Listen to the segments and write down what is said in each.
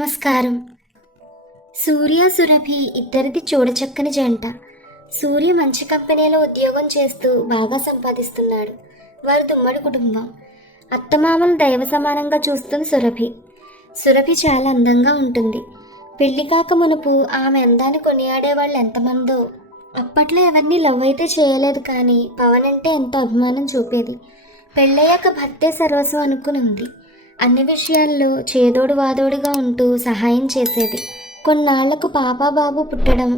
నమస్కారం. సూర్య సురభి ఇద్దరిది చూడచక్కని జంట. సూర్య మంచి కంపెనీలో ఉద్యోగం చేస్తూ బాగా సంపాదిస్తున్నాడు. వారిది ఉమ్మడి కుటుంబం. అత్తమామలు దైవ సమానంగా చూస్తుంది సురభి. సురభి చాలా అందంగా ఉంటుంది. పెళ్లి కాక మునుపు ఆమె అందాన్ని కొనియాడే వాళ్ళు ఎంతమందో. అప్పట్లో ఎవరిని లవ్ అయితే చేయలేదు, కానీ పవన్ అంటే ఎంతో అభిమానం చూపేది. పెళ్ళయ్యాక భర్తే సర్వస్వం అనుకుని ఉంది. అన్ని విషయాల్లో చేదోడు వాదోడుగా ఉంటూ సహాయం చేసేది. కొన్నాళ్లకు పాప బాబు పుట్టడం,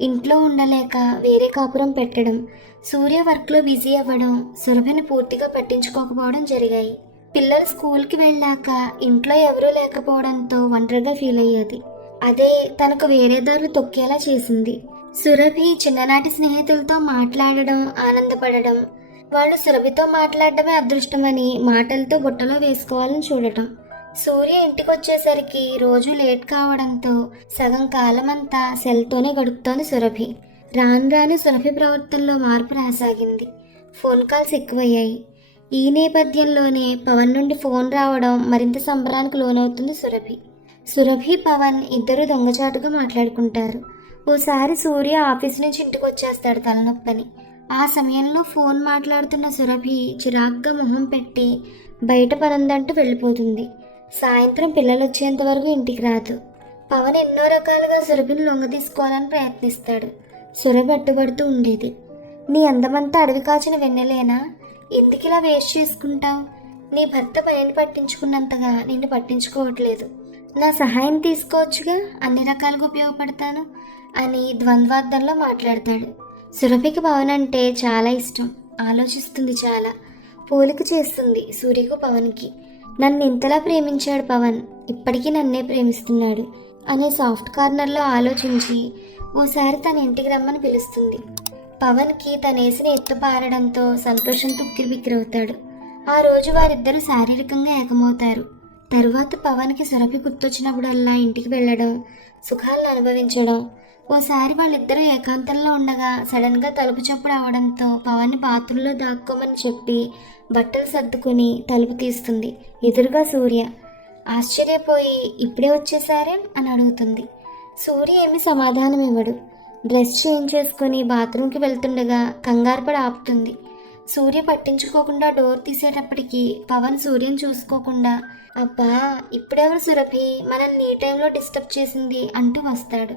ఇంట్లో ఉండలేక వేరే కాపురం పెట్టడం, సూర్య వర్క్లో బిజీ అవ్వడం, సురభిని పూర్తిగా పట్టించుకోకపోవడం జరిగాయి. పిల్లలు స్కూల్కి వెళ్ళాక ఇంట్లో ఎవరూ లేకపోవడంతో ఒంటరిగా ఫీల్ అయ్యేది. అదే తనకు వేరే దారులు తొక్కేలా చేసింది. సురభి చిన్ననాటి స్నేహితులతో మాట్లాడడం, ఆనందపడడం, వాళ్ళు సురభితో మాట్లాడడమే అదృష్టమని మాటలతో బుట్టలో వేసుకోవాలని చూడటం. సూర్య ఇంటికి వచ్చేసరికి రోజు లేట్ కావడంతో సగం కాలమంతా సెల్తోనే గడుపుతోంది సురభి. రాను రాను సురభి ప్రవర్తనలో మార్పు రాసాగింది. ఫోన్ కాల్స్ ఎక్కువయ్యాయి. ఈ నేపథ్యంలోనే పవన్ నుండి ఫోన్ రావడం మరింత సంబరానికి లోనవుతుంది సురభి. సురభి పవన్ ఇద్దరు దొంగచాటుగా మాట్లాడుకుంటారు. ఓసారి సూర్య ఆఫీస్ నుంచి ఇంటికి వచ్చేస్తాడు తలనొప్పని. ఆ సమయంలో ఫోన్ మాట్లాడుతున్న సురభి చిరాగ్గా మొహం పెట్టి బయట పనందంటూ వెళ్ళిపోతుంది. సాయంత్రం పిల్లలు వచ్చేంత వరకు ఇంటికి రాదు. పవన్ ఎన్నో రకాలుగా సురభిని లొంగ తీసుకోవాలని ప్రయత్నిస్తాడు. సురభి అడ్డుపడుతూ ఉండేది. నీ అందమంతా అడవి కాచిన వెన్నెలేనా? ఎందుకిలా వేస్ట్ చేసుకుంటావు? నీ భర్త పనిని పట్టించుకున్నంతగా నిన్ను పట్టించుకోవట్లేదు. నా సహాయం తీసుకోవచ్చుగా, అన్ని రకాలుగా ఉపయోగపడతాను అని ద్వంద్వార్థంలో మాట్లాడతాడు. సురభికి పవన్ అంటే చాలా ఇష్టం. ఆలోచిస్తుంది, చాలా పోలిక చేస్తుంది సూర్యకు పవన్కి. నన్ను ఇంతలా ప్రేమించాడు పవన్, ఇప్పటికీ నన్నే ప్రేమిస్తున్నాడు అనే సాఫ్ట్ కార్నర్లో ఆలోచించి ఓసారి తన ఇంటికి రమ్మని పిలుస్తుంది. పవన్కి తనేసిన ఎత్తు పారడంతో సంతోషంతో ఉక్కిరిబిక్కిరవుతాడు. ఆ రోజు వారిద్దరూ శారీరకంగా ఏకమవుతారు. తరువాత పవన్కి సురభి గుర్తొచ్చినప్పుడల్లా ఇంటికి వెళ్ళడం, సుఖాలను అనుభవించడం. ఓసారి వాళ్ళిద్దరూ ఏకాంతంలో ఉండగా సడన్గా తలుపు చప్పుడు అవడంతో పవన్ని బాత్రూంలో దాక్కోమని చెప్పి బట్టలు సర్దుకుని తలుపు తీస్తుంది. ఎదురుగా సూర్య. ఆశ్చర్యపోయి ఇప్పుడే వచ్చేసారే అని అడుగుతుంది. సూర్య ఏమీ సమాధానం ఇవ్వడు. డ్రెస్ చేంజ్ చేసుకుని బాత్రూంకి వెళ్తుండగా కంగారుపడి ఆపుతుంది. సూర్య పట్టించుకోకుండా డోర్ తీసేటప్పటికి పవన్ సూర్యని చూసుకోకుండా, అబ్బా ఇప్పుడెవరు సురభి మనల్ని ఈ టైంలో డిస్టర్బ్ చేసింది అంటూ వస్తాడు.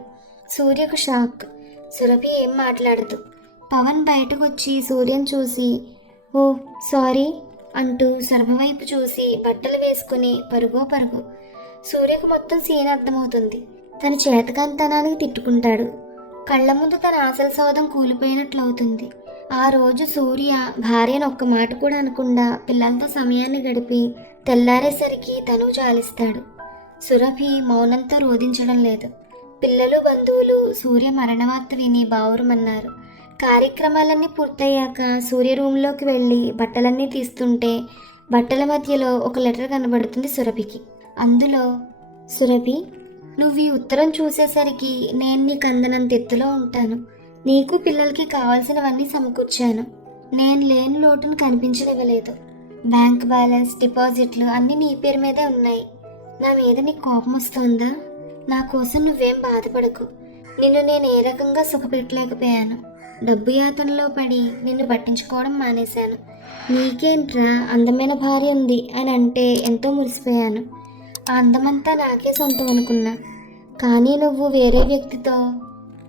సూర్యకు షాక్. సురభి ఏం మాట్లాడదు. పవన్ బయటకు వచ్చి సూర్యను చూసి ఓ సారీ అంటూ సురభి వైపు చూసి బట్టలు వేసుకుని పరుగో పరుగు. సూర్యకు మొత్తం సీన్ అర్థమవుతుంది. తన చేతకంతనానికి తిట్టుకుంటాడు. కళ్ళ ముందు తన ఆశల సౌధం కూలిపోయినట్లవుతుంది. ఆ రోజు సూర్య భార్యను ఒక్క మాట కూడా అనకుండా పిల్లలతో సమయాన్ని గడిపి తెల్లారేసరికి తను జాలిస్తాడు. సురభి మౌనంతో రోధించడం లేదు. పిల్లలు, బంధువులు సూర్య మరణవార్త విని బావురమన్నారు. కార్యక్రమాలన్నీ పూర్తయ్యాక సూర్య రూమ్లోకి వెళ్ళి బట్టలన్నీ తీస్తుంటే బట్టల మధ్యలో ఒక లెటర్ కనబడుతుంది సురభికి. అందులో, సురభి నువ్వు ఈ ఉత్తరం చూసేసరికి నేను నీకు అందనంత ఎత్తులో ఉంటాను. నీకు పిల్లలకి కావాల్సినవన్నీ సమకూర్చాను. నేను లేని లోటును కనిపించనివ్వలేదు. బ్యాంక్ బ్యాలెన్స్, డిపాజిట్లు అన్నీ నీ పేరు మీదే ఉన్నాయి. నా మీద నీకు కోపం వస్తుందా? నా కోసం నువ్వేం బాధపడకు. నిన్ను నేను ఏ రకంగా సుఖపెట్టలేకపోయాను. డబ్బు యాతనలో పడి నిన్ను పట్టించుకోవడం మానేశాను. నీకేంట్రా అందమైన భార్య ఉంది అని అంటే ఎంతో మురిసిపోయాను. ఆ అందమంతా నాకే సొంతం అనుకున్నా. కానీ నువ్వు వేరే వ్యక్తితో,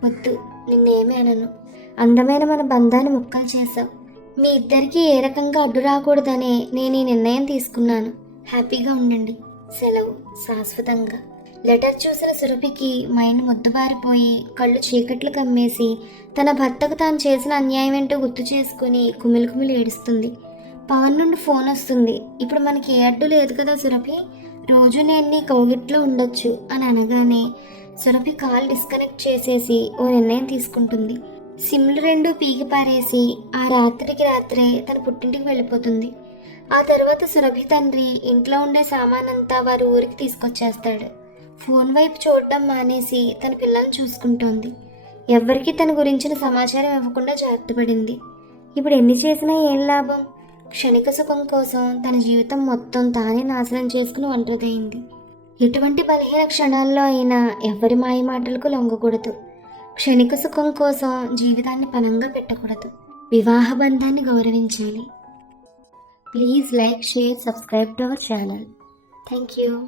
వద్దు నిన్నేమీ అనను. అందమైన మన బంధాన్ని ముక్కలు చేశావు. మీ ఇద్దరికీ ఏ రకంగా అడ్డు రాకూడదనే నేను ఈ నిర్ణయం తీసుకున్నాను. హ్యాపీగా ఉండండి. సెలవు, శాశ్వతంగా. లెటర్ చూసిన సురభికి మైండ్ ముద్దబారిపోయి కళ్ళు చీకట్లు కమ్మేసి తన భర్తకు తాను చేసిన అన్యాయం ఏంటో గుర్తు చేసుకుని కుమిలి ఏడుస్తుంది. పవన్ నుండి ఫోన్ వస్తుంది. ఇప్పుడు మనకి ఏ అడ్డు లేదు కదా సురభి, రోజు నేను నీ కౌగిట్లో ఉండొచ్చు అని అనగానే సురభి కాల్ డిస్కనెక్ట్ చేసేసి ఓ నిర్ణయం తీసుకుంటుంది. సిమ్లు రెండు పీకి పారేసి ఆ రాత్రికి రాత్రే తన పుట్టింటికి వెళ్ళిపోతుంది. ఆ తర్వాత సురభి తండ్రి ఇంట్లో ఉండే సామానంతా వారి ఊరికి తీసుకొచ్చేస్తాడు. ఫోన్ వైపు చూడటం మానేసి తన పిల్లల్ని చూసుకుంటోంది. ఎవ్వరికీ తన గురించిన సమాచారం ఇవ్వకుండా జాగ్రత్త పడింది. ఇప్పుడు ఎన్ని చేసినా ఏం లాభం? క్షణిక సుఖం కోసం తన జీవితం మొత్తం తానే నాశనం చేసుకుని ఒంటరిదైంది. ఎటువంటి బలహీన క్షణాల్లో అయినా ఎవరి మాయ మాటలకు లొంగకూడదు. క్షణిక సుఖం కోసం జీవితాన్ని పణంగా పెట్టకూడదు. వివాహ బంధాన్ని గౌరవించాలి. Please like, share, subscribe to our channel. Thank you.